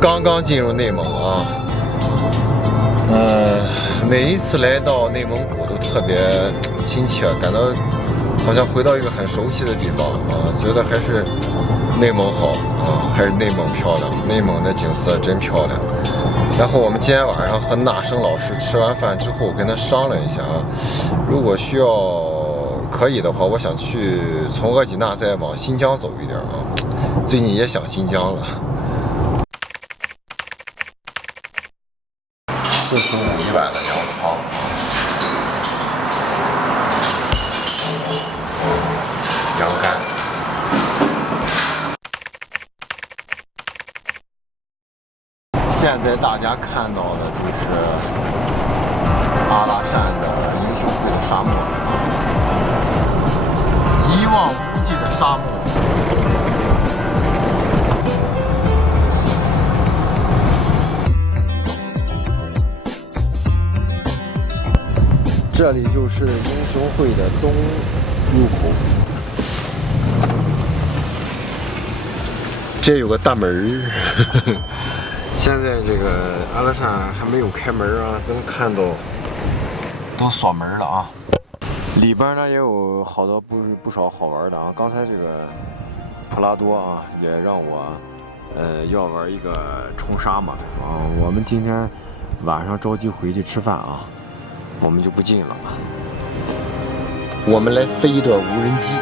刚刚进入内蒙啊，每一次来到内蒙古都特别亲切，感到好像回到一个很熟悉的地方啊，觉得还是内蒙好啊，还是内蒙漂亮，内蒙的景色真漂亮。然后我们今天晚上和纳生老师吃完饭之后，跟他商量一下啊，如果需要可以的话，我想去从额济纳再往新疆走一点啊，最近也想新疆了。45-100的羊汤，羊肝。现在大家看到的就是阿拉善的英雄会的沙漠了啊，一望无际的沙漠。这里就是英雄会的东入口，这有个大门儿。现在这个阿拉善还没有开门啊，咱们看到都锁门了啊。里边呢也有好多不少好玩的啊。刚才这个普拉多啊也让我要玩一个冲沙嘛，他说啊，我们今天晚上着急回去吃饭啊，我们就不进了。我们来飞一段无人机。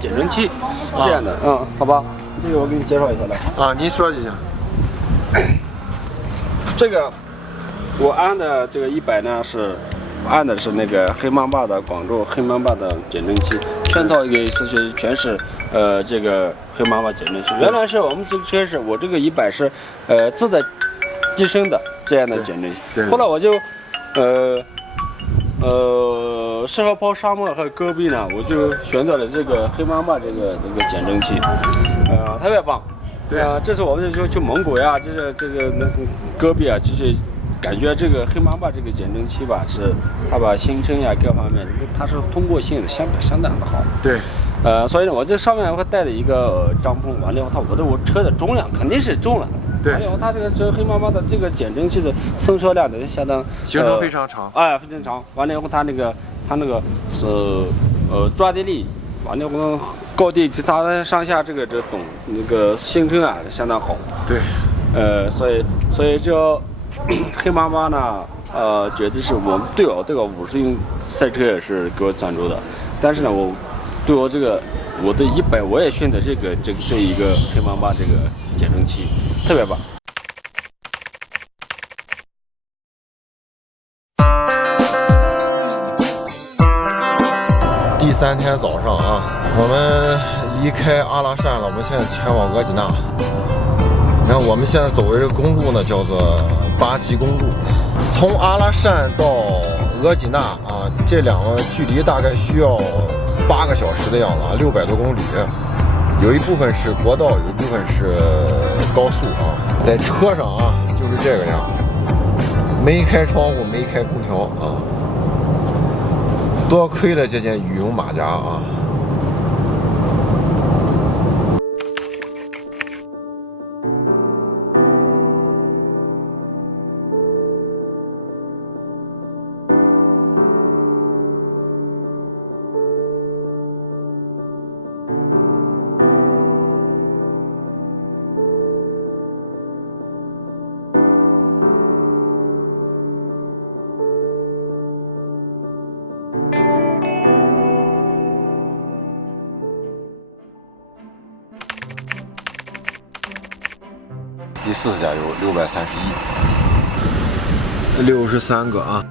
减震器这样的，好吧，这个我给你介绍一下来。啊，您说一下。这个我安的这个100呢是安的是那个黑妈妈的广州黑妈妈的减震器，全套一个4学期全是这个黑妈妈减震器。原来是我们这个车是我这个100是自在机身的这样的减震器，后来我就适合跑沙漠和戈壁呢，我就选择了这个黑妈妈这个减震器，特别棒。对啊，这次我们就去蒙古呀，就是这个戈壁啊，就是感觉这个黑妈妈这个减震器吧，是它把行程呀各方面，它是通过性的相当的好。对。所以呢，我这上面会带了一个帐篷，完了以后，我车的重量肯定是重了。对，还有它这个黑妈妈的这个减震器的伸缩量的相当，行程非常长，非常长。完了以后，它那个是抓地力，完了以后高低它上下这个懂那个行程啊相当好。对，所以这黑妈妈呢，绝对是我对我这个50英赛车也是给我赞助的，但是呢，我对我这个我的100我也选择这一个黑妈妈这个减震器，特别棒。第3天早上啊，我们离开阿拉善了，我们现在前往额济纳。然后我们现在走的这个公路呢，叫做巴吉公路，从阿拉善到额济纳啊，这两个距离大概需要8个小时的样子啊，600多公里。有一部分是国道，有一部分是高速啊。在车上啊，就是这个样，没开窗户，没开空调啊。多亏了这件羽绒马甲啊！第40家有631，63个啊。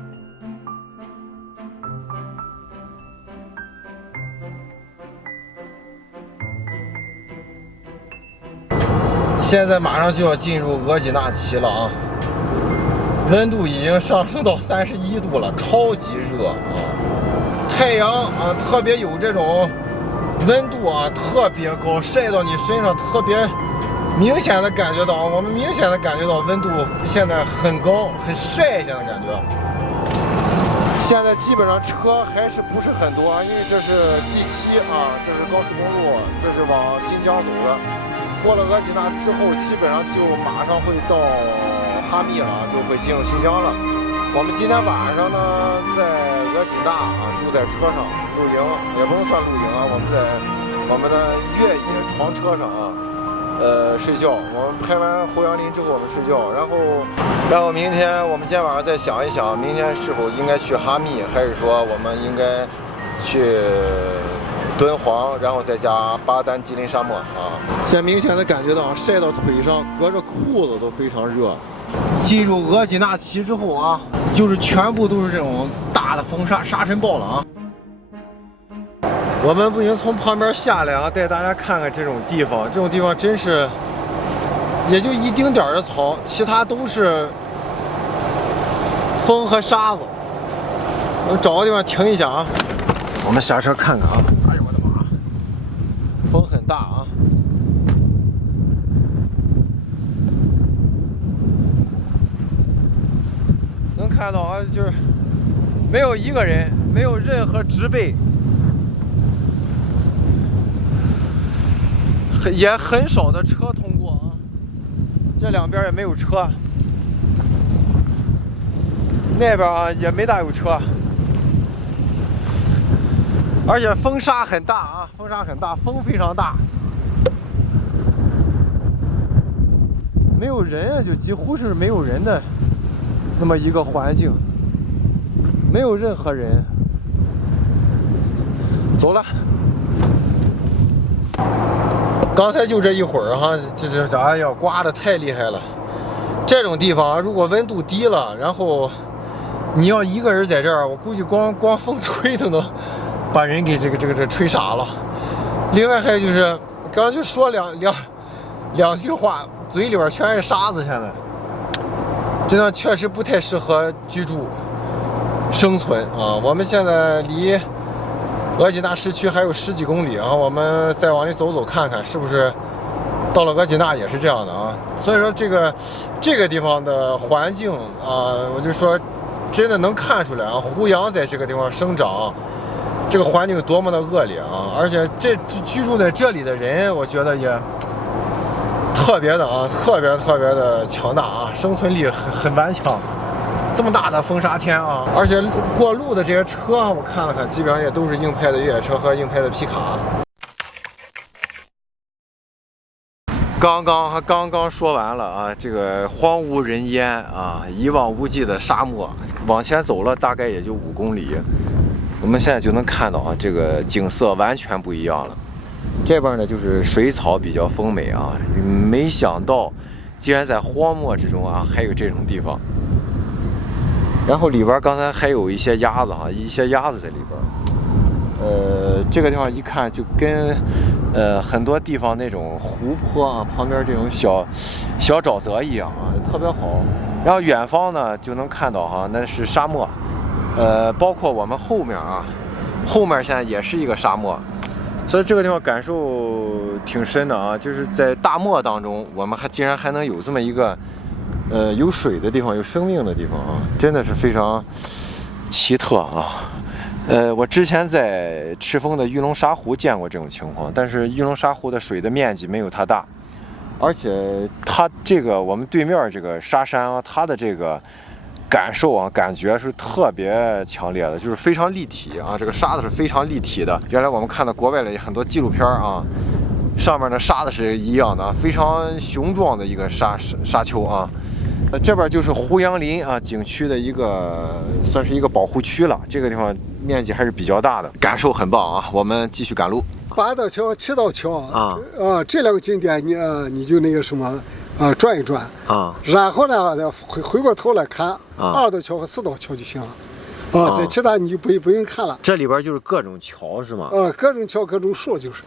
现在马上就要进入额济纳旗了啊，温度已经上升到31度了，超级热啊！太阳啊，特别有这种温度啊，特别高，晒到你身上，特别明显的感觉到，我们明显的感觉到温度现在很高，很晒，现在感觉。现在基本上车还是不是很多，因为这是 G7啊，这是高速公路，这是往新疆走的。过了额济纳之后，基本上就马上会到哈密了，就会进入新疆了。我们今天晚上呢，在额济纳啊，住在车上露营，也不能算露营啊，我们在我们的越野床车上啊，睡觉。我们拍完侯杨林之后，我们睡觉，然后明天我们今天晚上再想一想，明天是否应该去哈密，还是说我们应该去敦煌，然后再加巴丹吉林沙漠啊。现在明显的感觉到晒到腿上，隔着裤子都非常热。进入额济纳旗之后啊，就是全部都是这种大的风沙，沙尘暴了啊。我们不行从旁边下来啊，带大家看看这种地方。这种地方真是也就一丁点的草，其他都是风和沙子。我找个地方停一下啊，我们下车看看啊。哎呦我的妈，风很大啊。能看到啊，就是没有一个人，没有任何植被。也很少的车通过啊，这两边也没有车，那边啊也没大有车，而且风沙很大啊，风沙很大，风非常大，没有人啊，就几乎是没有人的那么一个环境，没有任何人。走了。刚才就这一会儿哈，这哎呀，刮的太厉害了。这种地方如果温度低了，然后你要一个人在这儿，我估计光风吹都能把人给这吹傻了。另外还有就是，刚刚就说两句话，嘴里边全是沙子，现在真的确实不太适合居住生存啊。我们现在离额济纳市区还有10几公里啊，我们再往里走走看看，是不是到了额济纳也是这样的啊？所以说这个地方的环境啊，我就说真的能看出来啊，胡杨在这个地方生长，这个环境有多么的恶劣啊！而且居住在这里的人，我觉得也特别的啊，特别的强大啊，生存力很顽强。这么大的风沙天啊，而且过路的这些车，我看了看，基本上也都是硬派的越野车和硬派的皮卡。刚刚说完了啊，这个荒无人烟啊，一望无际的沙漠，往前走了大概也就5公里，我们现在就能看到啊，这个景色完全不一样了。这边呢就是水草比较丰美啊，没想到竟然在荒漠之中啊还有这种地方。然后里边刚才还有一些鸭子啊，一些鸭子在里边。这个地方一看就跟很多地方那种湖泊啊旁边这种小沼泽一样啊，特别好。然后远方呢就能看到哈，那是沙漠。包括我们后面啊，后面现在也是一个沙漠，所以这个地方感受挺深的啊，就是在大漠当中，我们竟然还能有这么一个。有水的地方，有生命的地方啊，真的是非常奇特啊。我之前在赤峰的玉龙沙湖见过这种情况，但是玉龙沙湖的水的面积没有它大，而且它这个我们对面这个沙山啊，它的这个感受啊，感觉是特别强烈的，就是非常立体啊，这个沙子是非常立体的。原来我们看到国外的很多纪录片啊，上面的沙子是一样的，非常雄壮的一个沙丘啊。这边就是胡杨林啊景区的算是一个保护区了，这个地方面积还是比较大的，感受很棒啊！我们继续赶路。8道桥、7道桥啊，这2个景点你就那个什么转一转啊，然后呢再回过头来看2道桥和4道桥就行了。这其他你就不用看了。这里边就是各种桥是吗？各种桥各种树就是。